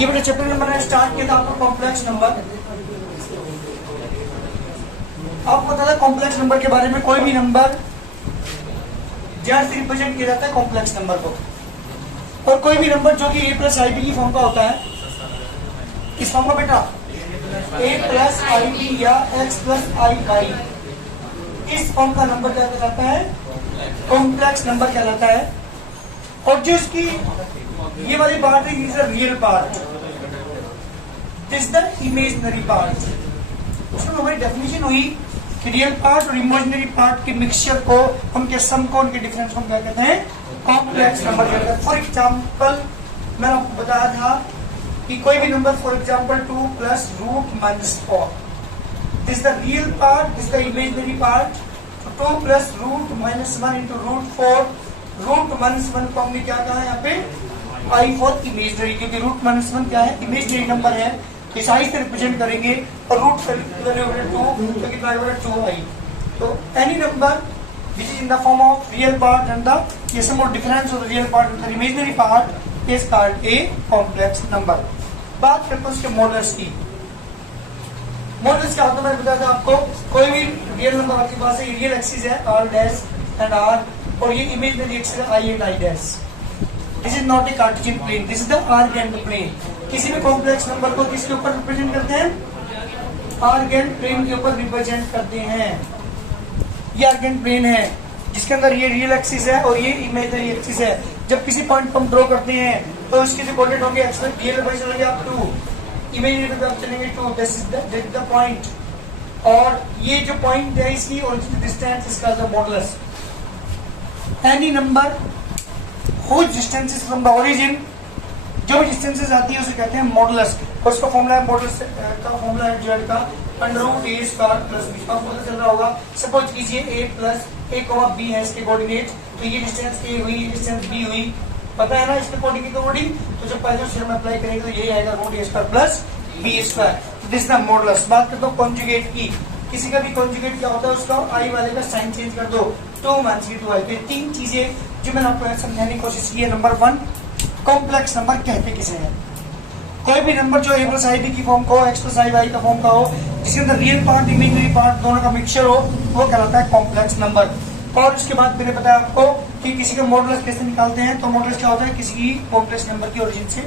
ये बेटा chapter number है स्टार्ट किया था आपको कॉम्प्लेक्स नंबर। आपको पता था कॉम्प्लेक्स नंबर के बारे में, कोई भी नंबर जेड से रिप्रेजेंट किया जाता है कॉम्प्लेक्स नंबर को, और कोई भी नंबर जो कि a प्लस आई बी की फॉर्म का होता है, इस फॉर्म का बेटा a प्लस आई बी या x प्लस आई वाई, इस फॉर्म का नंबर क्या कहलाता है? कॉम्प्लेक्स नंबर कहलाता है। और जो इसकी ये वाली पार्ट है, this is the real part, this is the imaginary part. उसमें हमारी डेफिनेशन हुई कि रियल पार्ट और इमेजिनरी पार्ट के मिक्सचर को, उनके सम को, उनके डिफरेंस को क्या कहते हैं? कॉम्प्लेक्स नंबर कहते हैं। फॉर एग्जाम्पल मैंने आपको बताया था कि कोई भी number, for example 2 plus root minus 4, this is the real part, this is the imaginary part. 2 plus root minus 1 into root 4, root minus 1 को हमने क्या कहा है यहाँ पे? आई फॉर इमेजिनरी, क्योंकि रूट माइनस 1 क्या है? इमेजिनरी नंबर है, इस आई से रिप्रेजेंट करेंगे, और रूट का वैल्यू 2, तो कितना आएगा? 2i। तो any number which is in the form of real part and the sum of difference of the real part and the imaginary part is called a complex number। बात करते हैं उसके models की। Models क्या होता है? मैंने बताया था आपको, कोई भी रियल नंबर आपके पास है, रियल एक्सिस है r डैश एंड r, और ये इमेजिनरी एक्सिस है i and i dash. This is not a Cartesian plane, this is the Argand plane. किसी भी कॉम्प्लेक्स नंबर को किसके ऊपर रिप्रेजेंट करते हैं? आर्गेंट प्लेन के ऊपर रिप्रेजेंट करते हैं। ये आर्गेंट प्लेन है जिसके अंदर ये रियल एक्सिस है और ये इमेजिनरी एक्सिस है। जब किसी पॉइंट पर हम ड्रॉ करते हैं तो उसके जो कोऑर्डिनेट होंगे, एक्स में रियल पे चलेंगे आप 2, इमेजिनरी पे आप चलेंगे 2, दिस इज द पॉइंट। और ये जो पॉइंट है इसकी ओरिजिन डिस्टेंस, इसका the modulus. Any number whose distances from the origin, जो भी डिस्टेंसेस आती है उसे कहते हैं मॉडुलस। और उसका फॉर्मूला है, मॉडुलस का फॉर्मूला है जेड का अंडर रूट ए स्क्वायर प्लस बी। आपको पता चल रहा होगा, सपोज कीजिए a plus a comma b है इसके कोऑर्डिनेट, तो ये डिस्टेंस a हुई, ये डिस्टेंस b हुई, पता है ना इसके कोऑर्डिनेट। तो जब पहले उसे हम अप्लाई करेंगे तो यही आएगा root a square plus b square. This is the modulus. बात करते हो कॉन्जुगेट की। किसी का भी कॉन्जुगेट क्या होता है? उसका आई वाले का साइन चेंज कर दो, 2 माइनस 2i। तो ये 3 चीजें जो मैंने आपको समझाने की कोशिश की है। नंबर 1, कॉम्प्लेक्स नंबर कहते किसे हैं? कोई भी नंबर जो a प्लस आई बी की फॉर्म का हो, x प्लस आई वाई का फॉर्म का हो, जिसके अंदर रियल पार्ट इमेजिनरी पार्ट दोनों का मिक्सचर हो, वो कहलाता है कॉम्प्लेक्स नंबर। और उसके बाद मैंने बताया आपको कि किसी का मॉडुलस कैसे निकालते हैं। तो मॉडुलस क्या होता है? किसी की कॉम्प्लेक्स नंबर की ओरिजिन से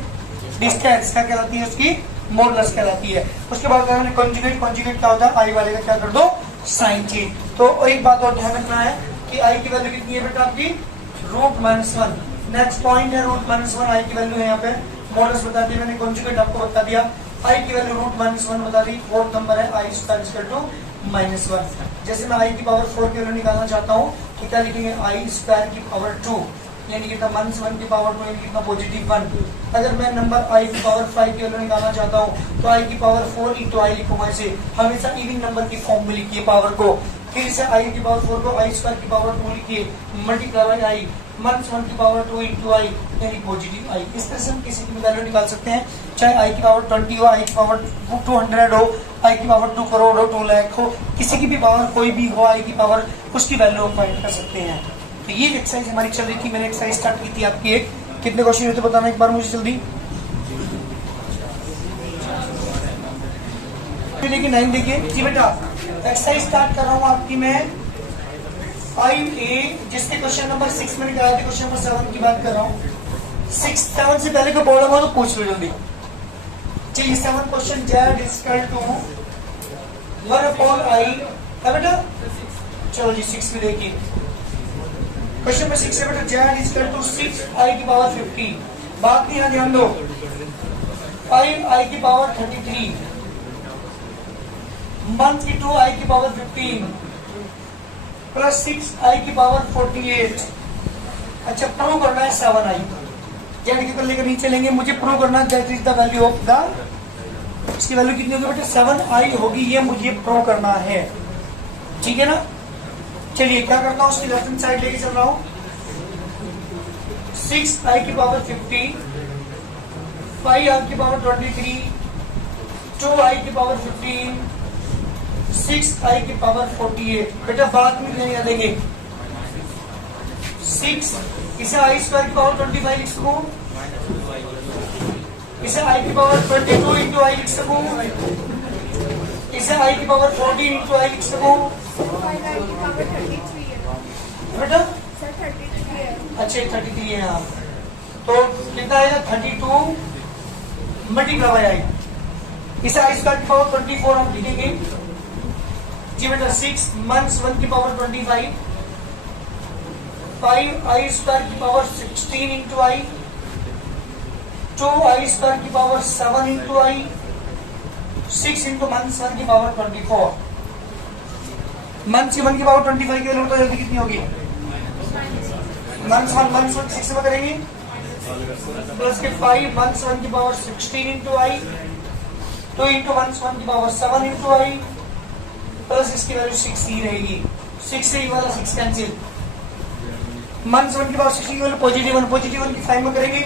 डिस्टेंस क्या कहलाती है? उसकी मॉडुलस कहलाती है। उसके बाद मैंने कॉन्जुगेट, कॉन्जुगेट क्या होता है? आई वाले का क्या कर दो? Sign change. तो एक बात और ध्यान रखना है कि आई की वैल्यू कितनी है बेटा? आपकी रूट माइनस 1। नेक्स्ट पॉइंट है रूट माइनस 1, आई की वैल्यू है यहाँ पे। मॉडल्स बता दिए मैंने, कॉन्जुगेट आपको बता दिया, आई की वैल्यू रूट माइनस 1 बता दी। फोर्थ नंबर है आई स्क्वायर इक्वल टू माइनस 1। जैसे मैं आई की पावर 4 की वैल्यू निकालना चाहता हूँ तो क्या लिखेंगे? आई स्क्वायर की पावर 2, यानी कितना? माइनस 1 की पावर 2, यानी कितना? पॉजिटिव 1। अगर मैं नंबर आई की पावर 5 की वैल्यू निकालना चाहता हूँ तो आई की पावर 4 इंटू आई लिखूंगा। इसे हमेशा इवन नंबर की फॉर्म में लिखिए पावर को। फिर इसे आई की पावर 4 को आई स्क्वायर की पावर 2 लिखिए, मल्टीप्लाई बाई आई, माइनस 1 की पावर 2 इंटू आई, यानी पॉजिटिव आई। इस तरह से हम किसी की वैल्यू निकाल सकते हैं, चाहे आई की पावर 20 हो, आई की पावर 200 हो, आई की पावर 2 करोड़ हो, 2 लाख हो, किसी की भी पावर कोई भी हो, आई की पावर, उसकी वैल्यू हम फाइंड कर सकते हैं। तो ये एक्सरसाइज हमारी चल रही थी। मैंने एक्सरसाइज स्टार्ट की थी आपकी एक। कितने क्वेश्चन होते बताना एक बार मुझे जल्दी। देखिए 9 देखिए जी बेटा, एक्सरसाइज स्टार्ट कर रहा हूँ आपकी मैं 5A, जिसके क्वेश्चन नंबर 6 मैंने कराया था, क्वेश्चन नंबर 7 की बात कर रहा हूँ। 6, 7 से पहले को बोला हुआ तो पूछ लो जल्दी। चलिए 7 question, Z is equal to 1 upon I है बेटा। चलो जी 6 भी देखिए, क्वेश्चन नंबर 6 है बेटा, जेड इज इक्वल टू 6 आई की पावर 50। बात नहीं, यहाँ ध्यान दो, 5 आई की पावर 33 मंथ की 2 आई की पावर 15 प्लस 6 आई की पावर 48। अच्छा, प्रूव करना है 7 आई, जेड की लेकर नीचे लेंगे, मुझे प्रूव करना है that is the value of the, इसकी वैल्यू कितनी होगी बेटा? 7 आई होगी, ये मुझे प्रूव करना है। ठीक है ना? चलिए क्या करता हूँ, उसकी लेफ्ट हैंड साइड लेके चल रहा हूँ। 6 आई की पावर 50, 5 आई की पावर 23, 2 आई की पावर 15, 6 आई की पावर 48। बेटा बात में नहीं देंगे, 6 इसे आई स्क्वायर की पावर 25 लिख सकूं, इसे i की पावर 22 इंटू आई लिख सकूं, इसे i की पावर 14 इंटू आई लिख सकूं बेटा। अच्छा 33 है यहाँ, तो कितना आएगा 32 मल्टीप्लाई बाय आई। इसे आई स्क्वायर की पावर 24 हम लिखेंगे जी बेटा। 6 मंथ्स 1 की पावर 25, 5 आई स्क्वायर की power 16 into I, 2 I square की पावर 7 इंटू आई, 6 इंटू मंथ्स 1 की पावर 24। मंथ्स की 1 की पावर 25 की वैल्यू तो जल्दी कितनी होगी? मंथ्स 1 6 में करेंगे प्लस के 5 मंथ्स 1 की पावर 16 इंटू आई, 2 इंटू मंथ्स 1 की पावर 7 इंटू आई, प्लस इसकी वैल्यू 6 ही रहेगी। 6 से ये वाला 6 कैंसिल। मंथ्स 1 की पावर 16 की वैल्यू पॉजिटिव 1 की 5 में करेंगे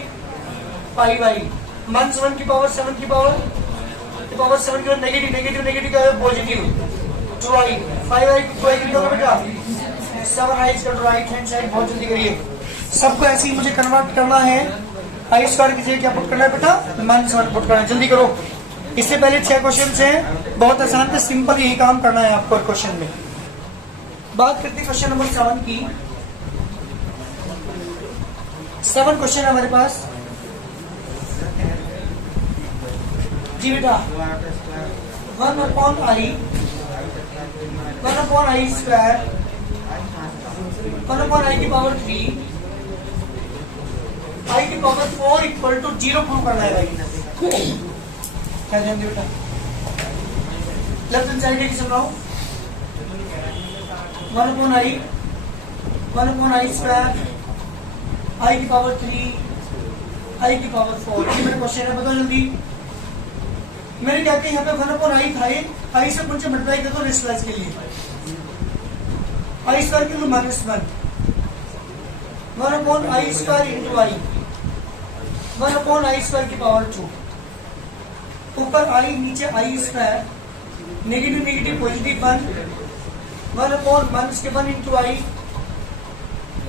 5 आई। मंथ्स 1 की पावर 7 की पावर 7 की नेगेटिव का पॉजिटिव 2 आई। 5 आई 2 आई कितना बेटा 7 आई इसका राइट हैंड साइड। बहुत जल्दी करिए, सबको ऐसे ही मुझे कन्वर्ट करना है। आई स्क्वायर की जगह क्या पुट करना है बेटा? मंथ्स 1 पुट करना है। जल्दी करो, इससे पहले 6 क्वेश्चन हैं, बहुत आसान थे, सिंपल यही काम करना है आपको क्वेश्चन में। बात करते हैं क्वेश्चन नंबर 7 की। 7 क्वेश्चन है हमारे पास जी बेटा। 1 upon i square 1 upon i की पावर 3 आई की पावर 4 इक्वल टू 0 प्रूव करना है भाई। क्या ध्यान दे बेटा, लेफ्ट हैंड साइड की सुन रहा हूं। 1 अपॉन आई स्क्वायर आई की पावर 3 आई की पावर 4। ये मेरा क्वेश्चन है, बताओ जल्दी। मैंने क्या किया यहाँ पे 1 अपॉन आई था, आई से मुझे मल्टीप्लाई कर दो रेशनलाइज के लिए। आई स्क्वायर के लिए -1 1 upon i square into i 1 upon i square की पावर 2। ऊपर आई नीचे i square, negative positive 1 upon minus के 1 इंटू आई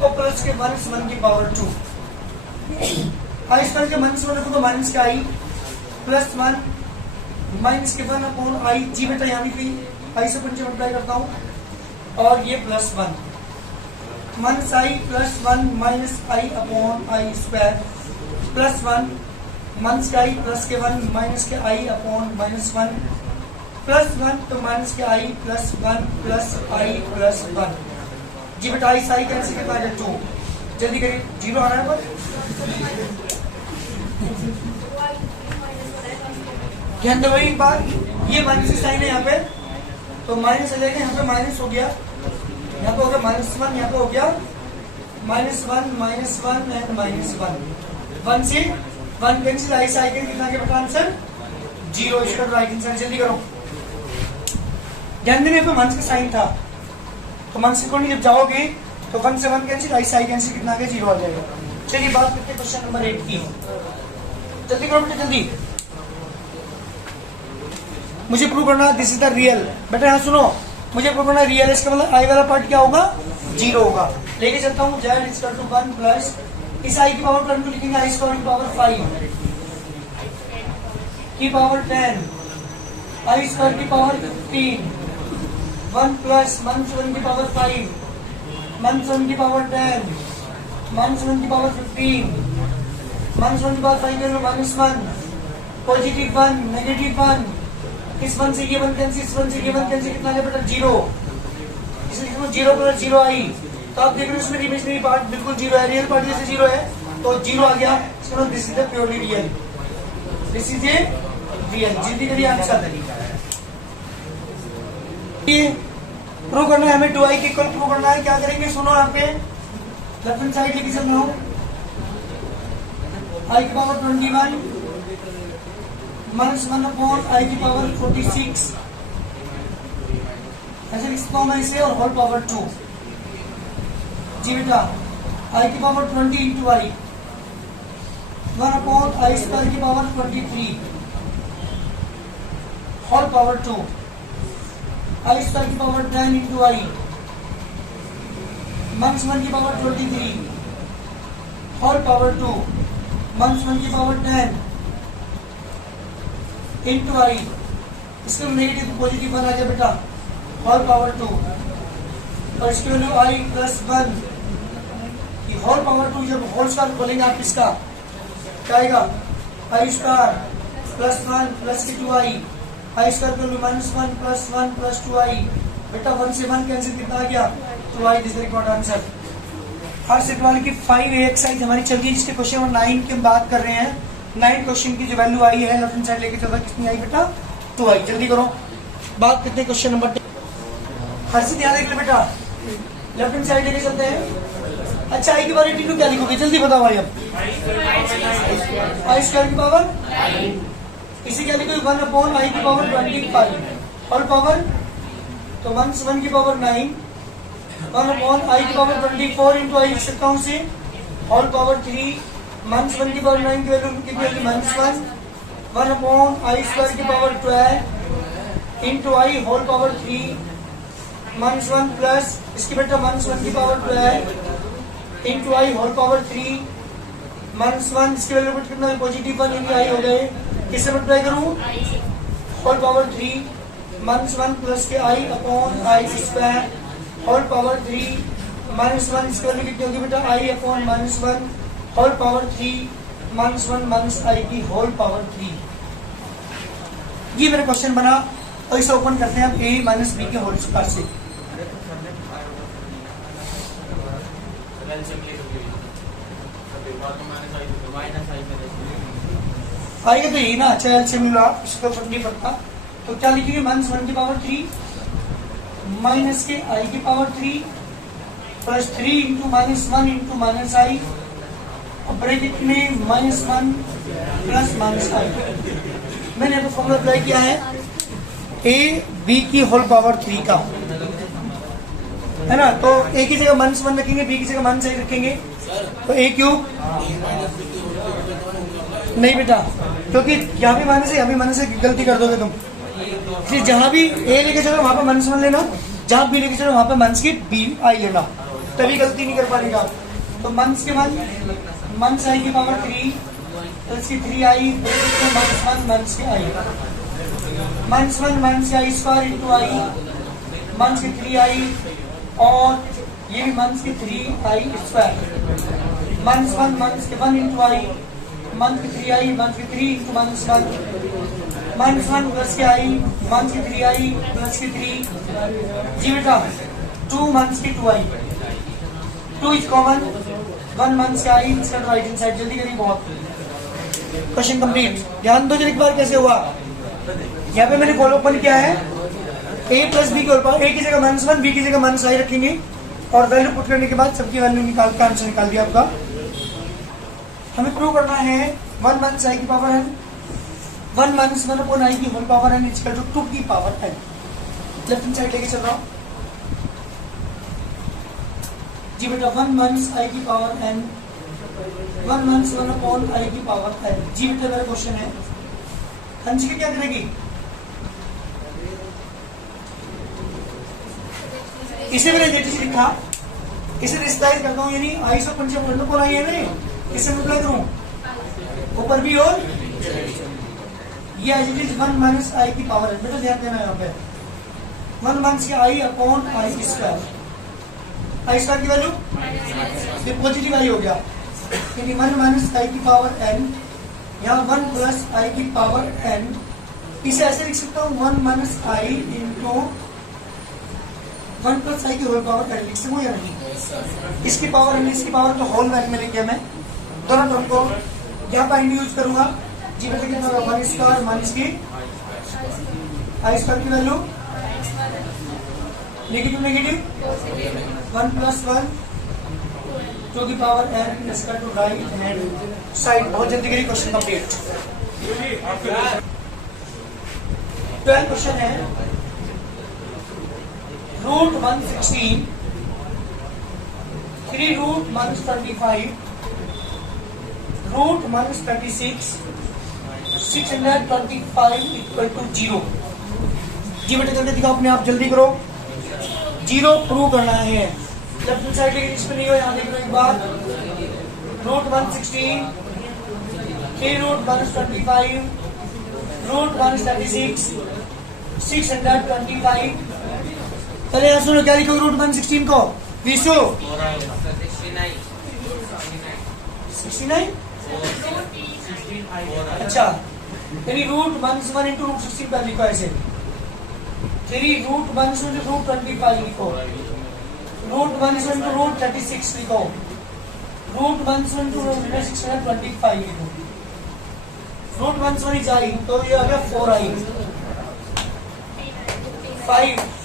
और प्लस के -1 की पावर 2। आई स्क्वायर के -1 को तो माइनस का आई प्लस 1 माइनस के 1 अपॉन आई जी बेटा। यहाँ भी आई से पंचे मल्टीप्लाई करता हूँ और ये +1 minus I plus 1 minus I upon i square plus 1 minus के आई प्लस के 1 माइनस के आई अपॉन -1 प्लस 1 तो माइनस के आई प्लस 1 प्लस आई प्लस 1 जी बेटा। आई साई कैंसिल कितना आ जाए 2। जल्दी करिए, 0 आ रहा है पर ध्यान दो एक बार, ये माइनस की साइन है यहाँ पे, तो माइनस आ जाएगा। यहाँ पे माइनस हो गया, यहाँ पे हो गया -1, यहाँ पे हो गया -1 एंड -1 1 से 1 कैंसिल। आई से आई कितना के बेटा आंसर 0। इसका राइट आंसर जल्दी करो। ध्यान देने पे माइनस का साइन था, तो माइनस को जब जाओगे तो 1 से 1 कैंसिल, आई से आई कैंसिल कितना आ गया 0 आ जाएगा। चलिए बात करते हैं क्वेश्चन नंबर 8 की। जल्दी करो बेटा जल्दी, मुझे प्रूव करना दिस इज द रियल। बेटा यहाँ सुनो, मुझे प्रूव करना रियल, इसका मतलब आई वाला पार्ट क्या होगा 0 होगा। लेके चलता हूँ z इक्वल टू 1 प्लस इस आई की पावर टर्म को लिखेंगे आई स्क्वायर की पावर 5 की पावर 10 आई स्क्वायर की पावर 15 1 प्लस -1 की पावर 5 -1 की पावर 10 -1 की पावर 15 -1 की पावर 5 -1 पॉजिटिव 1 नेगेटिव 1। इस 1 से ये 1 कैंसिल, इस 1 से ये 1 कैंसिल कितना है बेटा 0। इसलिए 0 प्लस 0 आई, तो आप देख रहे हो इसमें इमेजिनरी पार्ट बिल्कुल 0 है, रियल पार्ट जैसे 0 है तो 0 आ गया। इसका मतलब this is the purely real, this is a real. जल्दी करिए आंसर। ये प्रूव करना है हमें 2i के इक्वल प्रूव करना है। क्या करेंगे सुनो, यहाँ पे लेफ्ट हैंड साइड लेके चल रहा हूँ। आई की पावर 21 -1 अपॉन आई की पावर 46 ऐसे लिखता हूँ मैं इसे, और होल पावर 2 जी बेटा। आई की power 20 into i 1 upon i square की power 23 whole power 2 I square की पावर 10 इंटू आई -1 की पावर 23 होल पावर 2 -1 की पावर 10 इंटू आई, इसमें नेगेटिव पॉजिटिव 1 आ गया बेटा, होल पावर 2, और इसकी वैल्यू आई प्लस 1, होल पावर 2 जब होल स्क्वायर खोलेंगे आप इसका क्या आएगा, आई स्क्वायर प्लस 1 प्लस की 2i, आई स्क्वायर की वैल्यू माइनस 1 प्लस 2i, बेटा 1 से 1 कैंसिल कितना आ गया, 2i, this is the answer. Her set वाले की 5 एक्सरसाइज हमारी चल रही है, जिसके क्वेश्चन नंबर 9 की हम बात कर रहे हैं। 9 क्वेश्चन की जो वैल्यू आई है लेफ्ट हैंड साइड लेके चलता कितनी आई बेटा, 2i। जल्दी करो, बात करते हैं क्वेश्चन नंबर, हर से ध्यान देख ले बेटा, लेफ्ट हैंड साइड लेके चलते हैं। अच्छा, आई की पावर 82 क्या लिखोगे, जल्दी बताओ भाई। अब आई स्क्वायर की पावर, इसी क्या लिखोगे, 1 अपॉन आई की पावर 25, होल पावर, तो 1 की पावर 9, 1 अपॉन आई की पावर 24 इंटू आई लिख सकता हूँ से, होल पावर 3, -1 की पावर 9 की वैल्यू कितनी होगी, -1, 1 अपॉन आई स्क्वायर की पावर 12 इंटू आई होल पावर 3, -1 प्लस इसकी बेटा -1 की पावर 12 इंटू आई होल पावर 3, -1 इसकी वैल्यू कितना है, पॉजिटिव 1 इंटू आई हो गए, किससे मल्टीप्लाई करूं, होल पावर 3, -1 प्लस के i upon i square whole power 3, -1 इसकी वैल्यू कितनी होगी बेटा, i upon -1 whole power 3, -1 minus i की होल पावर 3। ये मेरा क्वेश्चन बना, और इसे ओपन करते हैं अब a माइनस बी के होल स्क्वायर से। आएगा तो यही ना, अच्छा एलसीएम मिला, इसको फर्क नहीं पड़ता, तो क्या लिखेंगे, -1 की पावर 3 माइनस के आई की power 3 plus 3 into -1 into minus i, और ब्रैकेट में -1 प्लस माइनस आई। मैंने यहाँ पे फॉर्मूला अप्लाई किया है ए बी की होल पावर 3 का, है ना, तो ए की जगह -1 रखेंगे, बी की जगह -i रखेंगे, तो ए क्यूब नहीं बेटा, क्योंकि यहाँ भी माइनस है, यहाँ भी माइनस है, गलती कर दोगे तुम, इसलिए जहां भी ए लेके चलो वहां पर -1 लेना, जहां बी लेके चलो वहां पर माइनस की बी आई लेना, तभी गलती नहीं कर पाएगा। तो माइनस के बाद माइनस आई की पावर 3 प्लस की 3i -1 माइनस की आई, -1 माइनस आई स्क्वायर इंटू आई, माइनस की 3i, और ये भी माइनस की 3i स्क्वायर, -1 माइनस के 1 इंटू आई, माइनस की 3i, माइनस की 3 इंटू -1 प्लस के आई, माइनस की 3i प्लस की 3, जी बेटा 2 माइनस की 2i, 2 इज कॉमन, 1 माइनस के आई, इसका राइट हैंड साइड, जल्दी करिए, बहुत क्वेश्चन कंप्लीट। ध्यान दो एक बार कैसे हुआ, यहाँ पे मैंने कॉल ओपन किया है, a प्लस बी के होल पावर, a की जगह -1, b की जगह -i रखेंगे, और वैल्यू पुट करने के बाद सबकी वैल्यू निकाल कर आंसर निकाल दिया आपका। हमें प्रूव करना है 1 माइनस आई की power n, 1 minus 1 upon i की whole power n equal to 2 की power n। Left hand side लेके चल रहा हूं जी बेटा, 1 माइनस आई की power n, 1 minus 1 upon i की पावर n। जी बेटा मेरा क्वेश्चन है, हंसी क्या करेगी, इसे मैंने जेटी लिखा, इसे रिस्टाइज करता हूँ, यानी आई से पंचम कौन आई है मेरे, इसे मल्टीप्लाई करूं ऊपर भी, और ये as it is 1 minus i की पावर है, बेटा ध्यान देना यहाँ पे, 1 माइनस के i upon i square, i square की वैल्यू पॉजिटिव आई हो गया, यानी 1 माइनस आई की पावर n, यहाँ 1 प्लस आई की पावर n, इसे ऐसे लिख सकता हूँ 1 माइनस आई इंटू 1 प्लस आई की होल पावर n, लिख सकूँ या नहीं, इसकी पावर n, इसकी पावर तो होल वैल्यू में लिखे, मैं दोनों टर्म को यहाँ पर यूज करूंगा, जी बेटा कितना होगा, 1 स्क्वायर माइनस की आई स्क्वायर की value negative negative 1 plus 1 to the power n इसका टू राइट हैंड साइड। बहुत जल्दी करिए, क्वेश्चन कंप्लीट। 12 क्वेश्चन है, root 116 3 root -25 root -36 625 equal to 0। जी बेटा जल्दी दिखाओ, अपने आप जल्दी करो, 0 प्रूव करना है। लेफ्ट साइड लेकिन इसमें नहीं हो, यहाँ देख लो एक बार, रूट 116 3 रूट -25 रूट 136 625। पहले यहाँ सुनो क्या लिखोगे रूट 116 को विशु 69। अच्छा यानी रूट 1 इंटू रूट 16 पर लिखो ऐसे। फिर रूट 1 इंटू रूट 25 लिखो, रूट 1 इंटू रूट 36 लिखो, रूट 1 इंटू रूट 625 लिखो। रूट 1 इज आई तो ये आ गया 4i,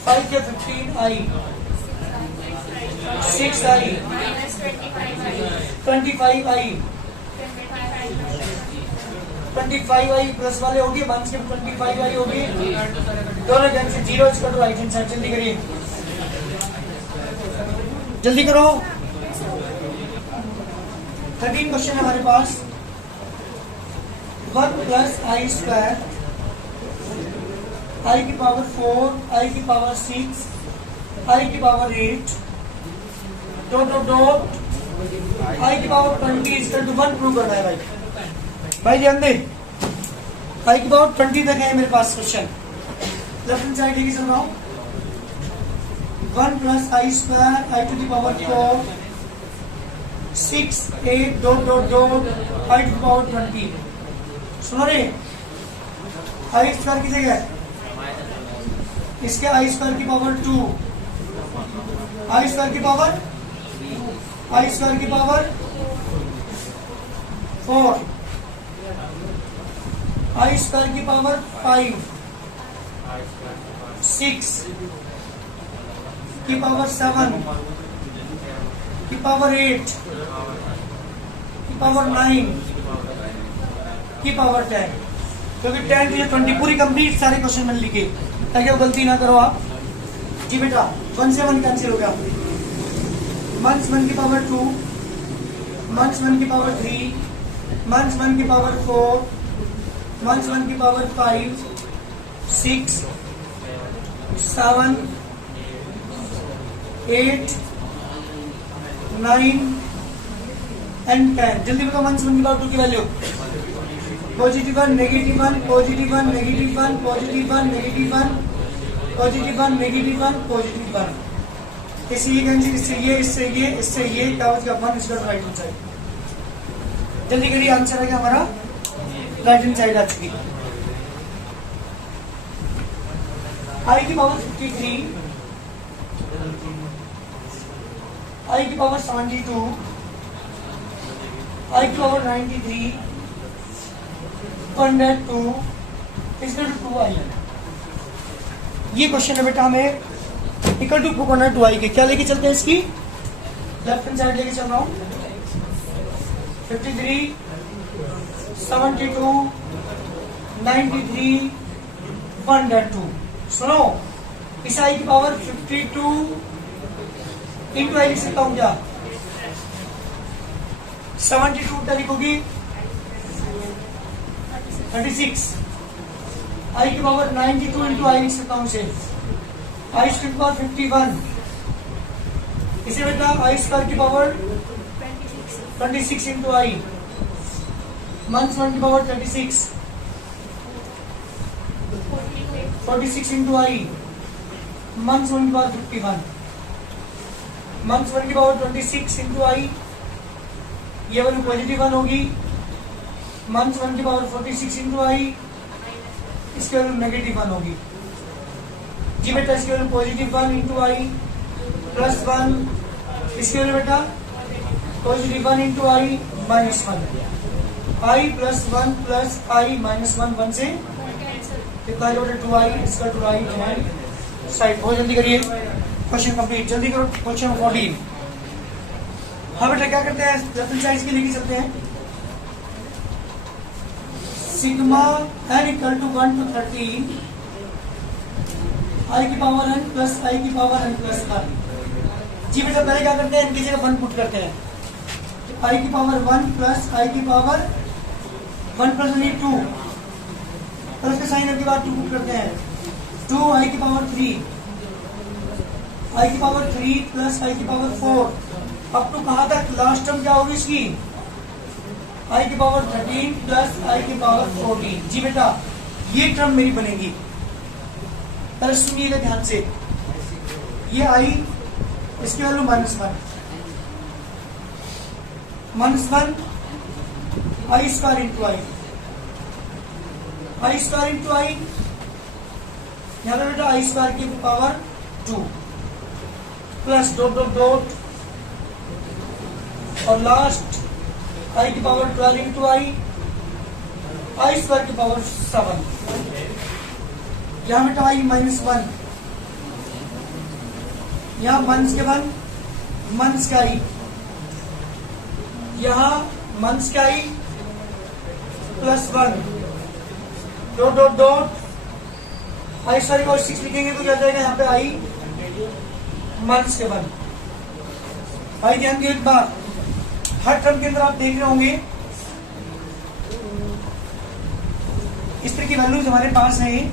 5 के 15i, 6i, 25i, 25i plus वाले होगी 1 के 25i होगी, दोनों जन से 0 करो राइट हैंड साइड। जल्दी करिए, जल्दी करो। 13 क्वेश्चन हमारे पास। 1 प्लस आई स्क्वायर, आई की पावर 4, आई की पावर 6, आई की पावर 8, डॉट डॉट डॉट आई की पावर 20 इसका 1 प्रूव करना है भाई ध्यान दे। आई की पावर 20 तक है मेरे पास क्वेश्चन। लेफ्ट हैंड साइड लेके चल रहा हूँ। 1 plus I square, I to the power 4, 6 8 dot dot dot I to the power 20। सुनो रे, आई स्क्वायर की जगह इसके आई स्क्वायर की पावर 2, आई स्क्वायर की पावर 4, आई स्क्वायर की पावर 5, 6 की पावर 7 की पावर 8 की पावर 9 की पावर 10। क्योंकि 10 to 20 पूरी कंप्लीट सारे क्वेश्चन मैंने लिखे ताकि वो गलती ना करो आप। जी बेटा 1 से 1 कैंसिल हो गया। 1 की पावर 2, 1 की पावर 3, 1 की पावर 4, 1 की पावर 5, 6 7 8 9 and 10। जल्दी बताओ 1 की पावर 2 की value. Positive 1 negative 1 positive 1 negative 1 positive 1 negative 1 positive 1 negative 1 positive 1। इससे ये कैंसिल, इससे ये, इससे ये, इससे ये, कागज का 1 इसका राइट हैंड साइड। जल्दी करिए, आंसर है क्या हमारा राइट हैंड साइड आ चुकी। आई की पावर 53, आई की पावर 72, आई की पावर 93, 102 इसका 2i। ये क्वेश्चन है बेटा हमें इक्वल टू प्रूव करना 2i के। क्या लेके चलते हैं इसकी, लेफ्ट हैंड साइड लेके चल रहा हूं। 53 72 93 102। सुनो, इस आई की पावर 52 इंटू आई लिख सकता हूं क्या? 72 तारीख होगी 36। आई की पावर 92 इंटू आई लिख सकता हूं इसे। आई स्क्वायर की पावर 51, इसे बेटा आई स्क्वायर की पावर 26 इंटू आई। 1 की पावर 36, 46 इंटू आई। 1 की पावर 51, 1 की पावर 26 इंटू आई। ये वाली पॉजिटिव 1 होगी। 1 की पावर 46 इंटू आई, इसके वैल्यू नेगेटिव 1 होगी। जी बेटा इसके वैल्यू पॉजिटिव 1 इंटू आई प्लस 1, इसके वैल्यू बेटा पॉजिटिव 1 इंटू आई माइनस 1। आई प्लस 1 प्लस आई माइनस 1, 1 से कितना 2i, इसका 2i हमारी साइड। बहुत जल्दी करिए, क्वेश्चन कंप्लीट जल्दी करो। क्वेश्चन 14। हाँ बेटा क्या करते हैं, लेफ्ट साइड के लेके चलते हैं। Sigma n equal to 1 to 13 I की पावर n प्लस आई की पावर n प्लस 1। जी बेटा पहले क्या करते हैं, इनकी जगह 1 पुट करते हैं। आई की पावर 1 प्लस आई की पावर 1 प्लस 2 प्लस के साइन के बाद 2 पुट करते हैं। 2 आई की पावर 3, आई की पावर 3 प्लस आई की पावर 4 अप टू कहां तक, लास्ट टर्म क्या होगी इसकी, आई की पावर 13 प्लस आई की पावर 14। जी बेटा ये टर्म मेरी बनेगी। पहले सुनिएगा ध्यान से, ये आई, इसकी वैल्यू -1, -1 आई स्क्वायर इंटू आई, आई स्क्वायर इंटू आई, यहां पे बेटा आई स्क्वायर की power 2 plus dot dot dot और लास्ट आई की पावर 12 इंटू आई, आई स्क्वायर की पावर 7, यहां बेटा आई -1, यहां -1 के 1 -1 का आई, यहां -1 का आई +1 डॉट डॉट डॉट आई स्क्वायर और 6 लिखेंगे तो क्या जाएगा यहाँ पे आई -1 के 1। भाई ध्यान दियो एक बार, हर टर्म के अंदर आप देख रहे होंगे इस तरह की वैल्यूज हमारे पास है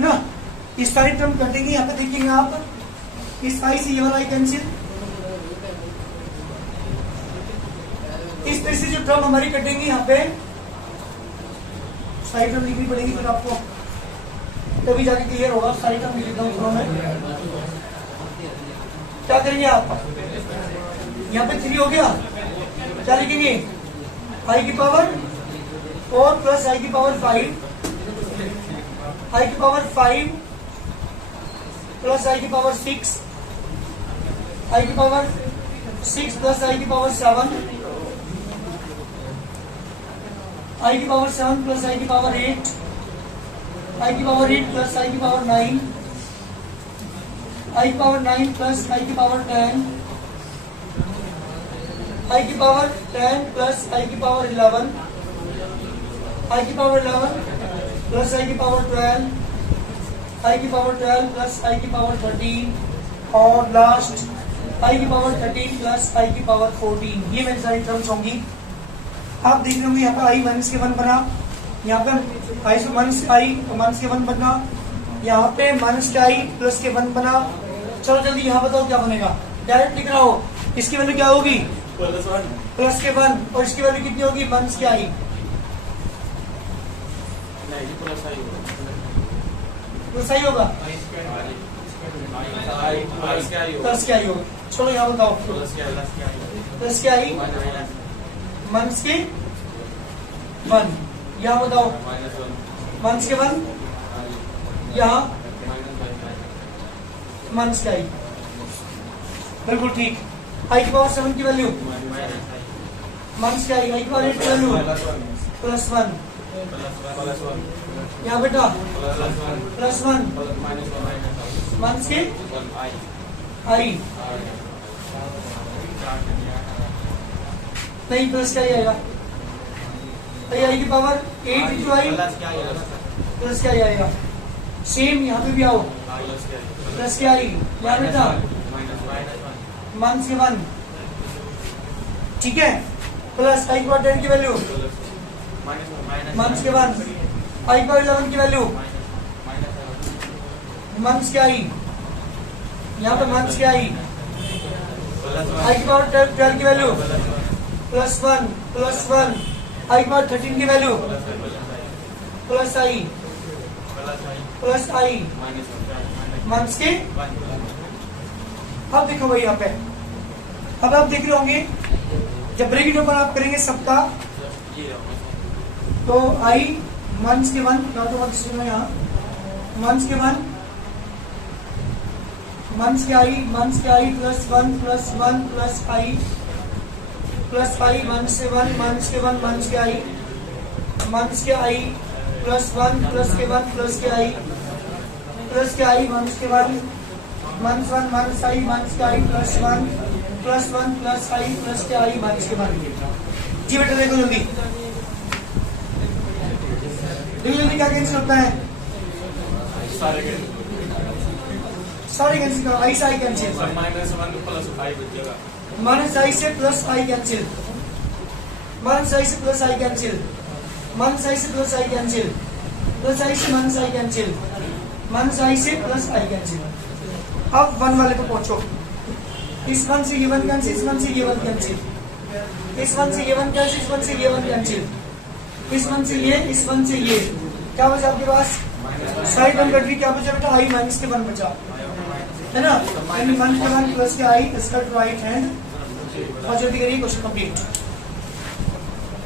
ना। इस सारी टर्म कटेंगे, यहाँ पे देखेंगे आप, इस आई से ये वाला आई कैंसिल, इस तरह से जो टर्म हमारी कटेंगी यहाँ पे सारी टर्म लिखनी पड़ेगी, फिर आपको तभी जाके क्लियर होगा। सारी टर्म लिख देता हूँ मैं, क्या करेंगे आप, यहाँ पे 3 हो गया, क्या लिखेंगे आई की पावर 4 प्लस आई की पावर 5, आई की पावर 5 प्लस आई की पावर 6, आई की पावर 6 प्लस आई की पावर 7, आई की पावर 7 प्लस आई की पावर 8, आई की पावर 8 प्लस आई की पावर 9, आई की पावर 9 प्लस आई की पावर 10, आई की पावर 10 प्लस आई की पावर 11, आई की पावर 11 प्लस आई की पावर 12, आई की पावर 12 प्लस आई की पावर 13 और लास्ट आई की पावर 13 प्लस आई की पावर 14। ये मेरी सारी टर्म्स होंगी। आप देख रहे होंगे यहाँ पे आई -1 बना, यहाँ पे आई -1 के 1 बना, यहाँ पे -i प्लस के 1 बना। चलो जल्दी यहाँ बताओ क्या बनेगा, डायरेक्ट लिख रहा हो, इसकी वैल्यू क्या होगी प्लस के 1 और इसकी वैल्यू कितनी होगी -i, प्लस आई होगा प्लस क्या आई होगा। चलो यहाँ बताओ प्लस क्या आई -1 के 1, यहाँ बताओ -1 के 1, यहाँ -i, बिल्कुल ठीक। आई की पावर 7 की वैल्यू -i, आई की पावर 8 की वैल्यू +1, यहाँ बेटा +1 -1 के आई, नहीं प्लस क्या आएगा, आई की पावर 8 इंटू आई प्लस क्या आएगा। सेम यहाँ पे भी आओ, प्लस क्या आई, यहाँ बेटा -1 के 1, ठीक है, प्लस आई की पावर 10 की वैल्यू -1 के 1, आई की पावर 11 की वैल्यू -1 के आई, यहाँ पे -1 के आई की पावर 12 की वैल्यू +1 आई की पावर 13 की वैल्यू प्लस आई -1 के। अब देखो भाई यहाँ पे, अब आप देख रहे होंगे जब ब्रैकेट ओपन आप करेंगे सबका, तो आई -1 के 1 यहाँ -1 के 1 -1 के आई +1 प्लस आई -1 से 1 -1 के 1 -1 के आई +1 प्लस के 1 प्लस के आई -1 के 1 -1 -i -के आई +1 प्लस आई प्लस के आई -के 1। जी बेटा देखो जल्दी क्या कैंसिल होता है, सारे कैंसिल करो, आई से आई कैंसिल, -i से प्लस आई कैंसिल, -i से प्लस आई कैंसिल, -i से प्लस आई कैंसिल, +i से -i कैंसिल, -i से प्लस आई कैंसिल। अब 1 वाले पे पहुंचो, इस 1 से ये 1 कैंसिल, इस 1 से ये 1 कैंसिल, इस 1 से ये 1 कैंसिल, इस 1 से ये 1 कैंसिल, इस 1 से ये, इस 1 से ये, क्या बचा आपके पास, साइड 1 कट गई, क्या बचा बेटा, आई माइनस के 1 बचा, है ना, यानी 1 के 1 प्लस के आई, इसका राइट हैंड। और जल्दी करिए, क्वेश्चन कंप्लीट।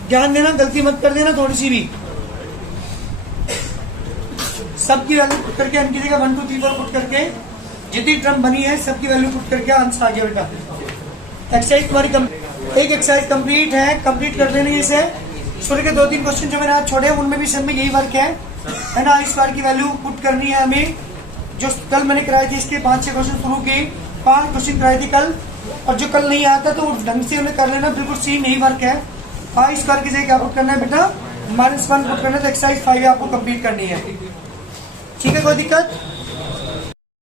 ध्यान देना, गलती मत कर देना थोड़ी सी भी। सबकी वैल्यू पुट करके n की जगह 1 2 3 4 पुट करके जितनी टर्म बनी है सबकी वैल्यू पुट करके आंसर आ गया बेटा। एक्सरसाइज तुम्हारी एक एक्सरसाइज कंप्लीट है, कंप्लीट कर लेनी है इसे। सूर्य के 2-3 क्वेश्चन जो मैंने आज छोड़े उनमें भी सब में यही वर्क है ना। इस बार की वैल्यू पुट करनी है हमें, जो कल मैंने कराई थी इसके 5-6 क्वेश्चन शुरू किए, 5 क्वेश्चन कराए थे कल, और जो कल नहीं आता तो ढंग से उन्हें कर लेना, बिल्कुल सेम यही वर्क है। आई स्क्वायर की जगह क्या पुट करना है बेटा, -1 पुट करना है, तो एक्सरसाइज 5 आपको कंप्लीट करनी है, ठीक है, कोई दिक्कत।